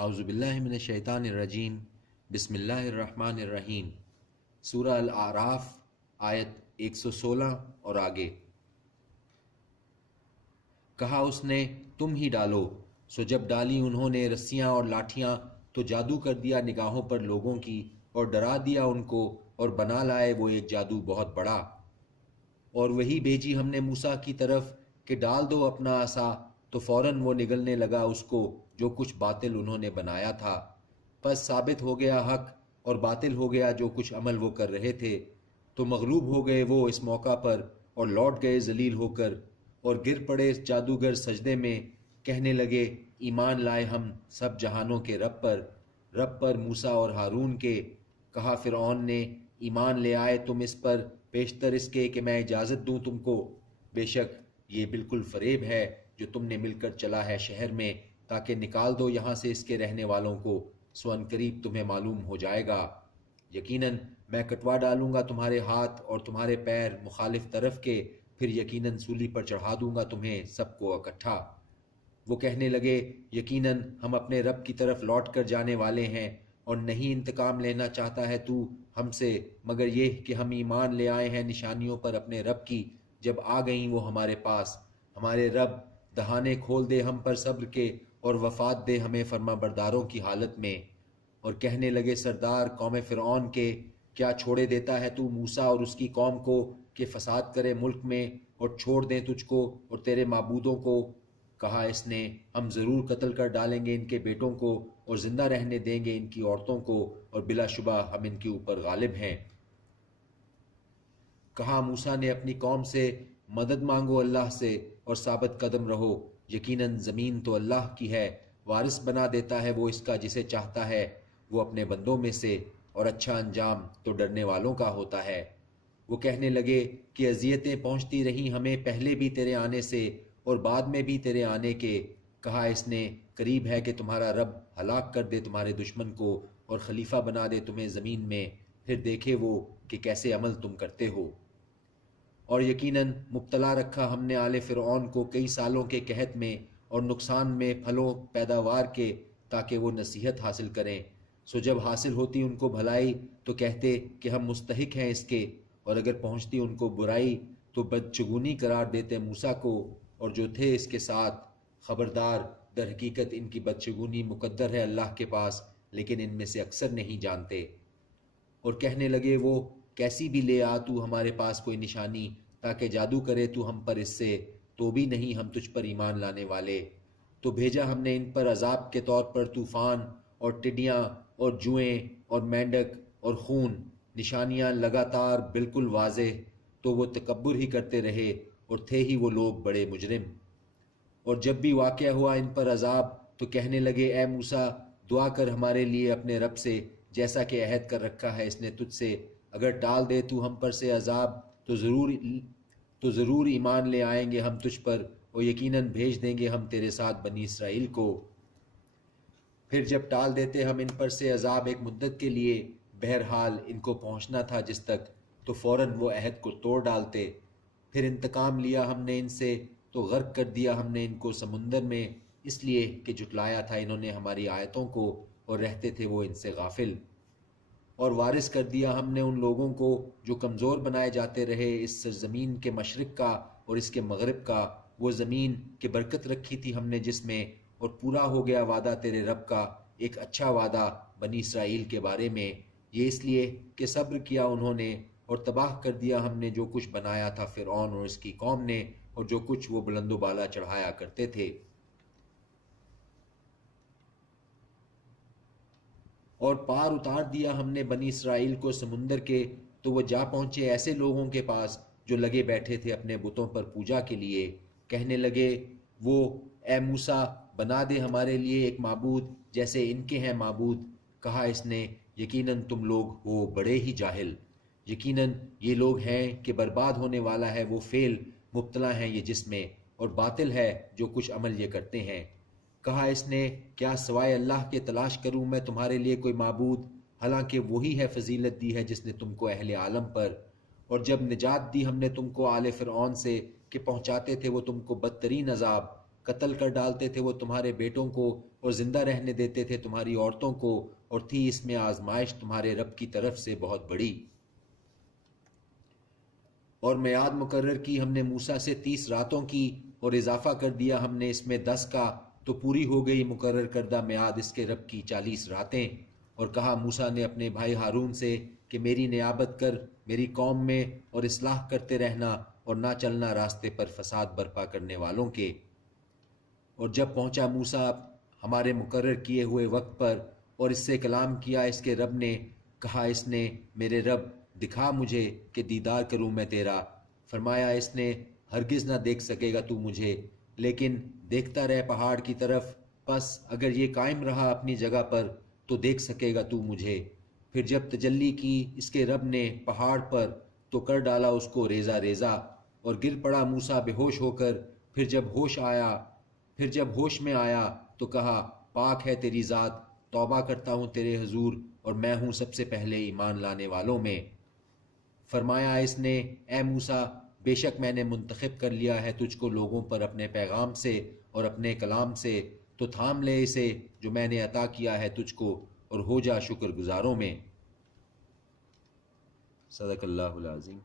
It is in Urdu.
اعوذ باللہ من الشیطان الرجیم بسم اللہ الرحمن الرحیم۔ سورہ الاعراف آیت 116 اور آگے۔ کہا اس نے تم ہی ڈالو، سو جب ڈالی انہوں نے رسیاں اور لاٹھیاں تو جادو کر دیا نگاہوں پر لوگوں کی اور ڈرا دیا ان کو، اور بنا لائے وہ ایک جادو بہت بڑا۔ اور وہی بھیجی ہم نے موسیٰ کی طرف کہ ڈال دو اپنا عصا، تو فوراً وہ نگلنے لگا اس کو جو کچھ باطل انہوں نے بنایا تھا۔ پس ثابت ہو گیا حق اور باطل ہو گیا جو کچھ عمل وہ کر رہے تھے۔ تو مغلوب ہو گئے وہ اس موقع پر اور لوٹ گئے ذلیل ہو کر، اور گر پڑے جادوگر سجدے میں، کہنے لگے ایمان لائے ہم سب جہانوں کے رب پر موسیٰ اور ہارون کے۔ کہا فرعون نے ایمان لے آئے تم اس پر پیشتر اس کے کہ میں اجازت دوں تم کو؟ بے شک یہ بالکل فریب ہے جو تم نے مل کر چلا ہے شہر میں، تاکہ نکال دو یہاں سے اس کے رہنے والوں کو، سو ان قریب تمہیں معلوم ہو جائے گا۔ یقیناً میں کٹوا ڈالوں گا تمہارے ہاتھ اور تمہارے پیر مخالف طرف کے، پھر یقیناً سولی پر چڑھا دوں گا تمہیں سب کو اکٹھا۔ وہ کہنے لگے یقیناً ہم اپنے رب کی طرف لوٹ کر جانے والے ہیں، اور نہیں انتقام لینا چاہتا ہے تو ہم سے مگر یہ کہ ہم ایمان لے آئے ہیں نشانیوں پر اپنے رب کی، جب آ گئیں وہ ہمارے پاس۔ ہمارے رب دہانے کھول دے ہم پر صبر کے، اور وفات دے ہمیں فرما برداروں کی حالت میں۔ اور کہنے لگے سردار قوم فرعون کے، کیا چھوڑے دیتا ہے تو موسیٰ اور اس کی قوم کو کہ فساد کرے ملک میں، اور چھوڑ دیں تجھ کو اور تیرے معبودوں کو؟ کہا اس نے ہم ضرور قتل کر ڈالیں گے ان کے بیٹوں کو، اور زندہ رہنے دیں گے ان کی عورتوں کو، اور بلا شبہ ہم ان کے اوپر غالب ہیں۔ کہا موسیٰ نے اپنی قوم سے مدد مانگو اللہ سے اور ثابت قدم رہو، یقیناً زمین تو اللہ کی ہے، وارث بنا دیتا ہے وہ اس کا جسے چاہتا ہے وہ اپنے بندوں میں سے، اور اچھا انجام تو ڈرنے والوں کا ہوتا ہے۔ وہ کہنے لگے کہ اذیتیں پہنچتی رہیں ہمیں پہلے بھی تیرے آنے سے اور بعد میں بھی تیرے آنے کے۔ کہا اس نے قریب ہے کہ تمہارا رب ہلاک کر دے تمہارے دشمن کو اور خلیفہ بنا دے تمہیں زمین میں، پھر دیکھے وہ کہ کیسے عمل تم کرتے ہو۔ اور یقیناً مبتلا رکھا ہم نے آل فرعون کو کئی سالوں کے قحط میں اور نقصان میں پھلوں پیداوار کے، تاکہ وہ نصیحت حاصل کریں۔ سو جب حاصل ہوتی ان کو بھلائی تو کہتے کہ ہم مستحق ہیں اس کے، اور اگر پہنچتی ان کو برائی تو بدشگونی قرار دیتے موسیٰ کو اور جو تھے اس کے ساتھ۔ خبردار در حقیقت ان کی بدشگونی مقدر ہے اللہ کے پاس، لیکن ان میں سے اکثر نہیں جانتے۔ اور کہنے لگے وہ کیسی بھی لے آ تو ہمارے پاس کوئی نشانی، تاکہ جادو کرے تو ہم پر اس سے، تو بھی نہیں ہم تجھ پر ایمان لانے والے۔ تو بھیجا ہم نے ان پر عذاب کے طور پر طوفان اور ٹڈیاں اور جوئیں اور مینڈک اور خون، نشانیاں لگاتار بالکل واضح، تو وہ تکبر ہی کرتے رہے اور تھے ہی وہ لوگ بڑے مجرم۔ اور جب بھی واقع ہوا ان پر عذاب تو کہنے لگے اے موسیٰ دعا کر ہمارے لیے اپنے رب سے، جیسا کہ عہد کر رکھا ہے اس نے تجھ سے، اگر ٹال دے تو ہم پر سے عذاب تو ضرور ایمان لے آئیں گے ہم تجھ پر، اور یقیناً بھیج دیں گے ہم تیرے ساتھ بنی اسرائیل کو۔ پھر جب ٹال دیتے ہم ان پر سے عذاب ایک مدت کے لیے، بہرحال ان کو پہنچنا تھا جس تک، تو فوراً وہ عہد کو توڑ ڈالتے۔ پھر انتقام لیا ہم نے ان سے تو غرق کر دیا ہم نے ان کو سمندر میں، اس لیے کہ جھٹلایا تھا انہوں نے ہماری آیتوں کو اور رہتے تھے وہ ان سے غافل۔ اور وارث کر دیا ہم نے ان لوگوں کو جو کمزور بنائے جاتے رہے اس سرزمین کے مشرق کا اور اس کے مغرب کا، وہ زمین کہ برکت رکھی تھی ہم نے جس میں، اور پورا ہو گیا وعدہ تیرے رب کا، ایک اچھا وعدہ بنی اسرائیل کے بارے میں، یہ اس لیے کہ صبر کیا انہوں نے، اور تباہ کر دیا ہم نے جو کچھ بنایا تھا فرعون اور اس کی قوم نے، اور جو کچھ وہ بلند و بالا چڑھایا کرتے تھے۔ اور پار اتار دیا ہم نے بنی اسرائیل کو سمندر کے، تو وہ جا پہنچے ایسے لوگوں کے پاس جو لگے بیٹھے تھے اپنے بتوں پر پوجا کے لیے۔ کہنے لگے وہ اے موسیٰ بنا دے ہمارے لیے ایک معبود جیسے ان کے ہیں معبود۔ کہا اس نے یقیناً تم لوگ ہو بڑے ہی جاہل، یقیناً یہ لوگ ہیں کہ برباد ہونے والا ہے وہ فعل، مبتلا ہیں یہ جس میں، اور باطل ہے جو کچھ عمل یہ کرتے ہیں۔ کہا اس نے کیا سوائے اللہ کے تلاش کروں میں تمہارے لیے کوئی معبود، حالانکہ وہی ہے فضیلت دی ہے جس نے تم کو اہل عالم پر۔ اور جب نجات دی ہم نے تم کو آل فرعون سے کہ پہنچاتے تھے وہ تم کو بدترین عذاب، قتل کر ڈالتے تھے وہ تمہارے بیٹوں کو اور زندہ رہنے دیتے تھے تمہاری عورتوں کو، اور تھی اس میں آزمائش تمہارے رب کی طرف سے بہت بڑی۔ اور میعاد مقرر کی ہم نے موسیٰ سے 30 راتوں کی، اور اضافہ کر دیا ہم نے اس میں 10 کا، تو پوری ہو گئی مقرر کردہ میعاد اس کے رب کی 40 راتیں۔ اور کہا موسیٰ نے اپنے بھائی ہارون سے کہ میری نیابت کر میری قوم میں، اور اصلاح کرتے رہنا اور نہ چلنا راستے پر فساد برپا کرنے والوں کے۔ اور جب پہنچا موسیٰ ہمارے مقرر کیے ہوئے وقت پر اور اس سے کلام کیا اس کے رب نے، کہا اس نے میرے رب دکھا مجھے کہ دیدار کروں میں تیرا۔ فرمایا اس نے ہرگز نہ دیکھ سکے گا تو مجھے، لیکن دیکھتا رہ پہاڑ کی طرف، پس اگر یہ قائم رہا اپنی جگہ پر تو دیکھ سکے گا تو مجھے۔ پھر جب تجلی کی اس کے رب نے پہاڑ پر تو کر ڈالا اس کو ریزہ ریزہ، اور گر پڑا موسیٰ بے ہوش ہو کر۔ پھر جب ہوش میں آیا تو کہا پاک ہے تیری ذات، توبہ کرتا ہوں تیرے حضور، اور میں ہوں سب سے پہلے ایمان لانے والوں میں۔ فرمایا اس نے اے موسیٰ بے شک میں نے منتخب کر لیا ہے تجھ کو لوگوں پر اپنے پیغام سے اور اپنے کلام سے، تو تھام لے اسے جو میں نے عطا کیا ہے تجھ کو، اور ہو جا شکر گزاروں میں۔ صدق اللہ العظیم۔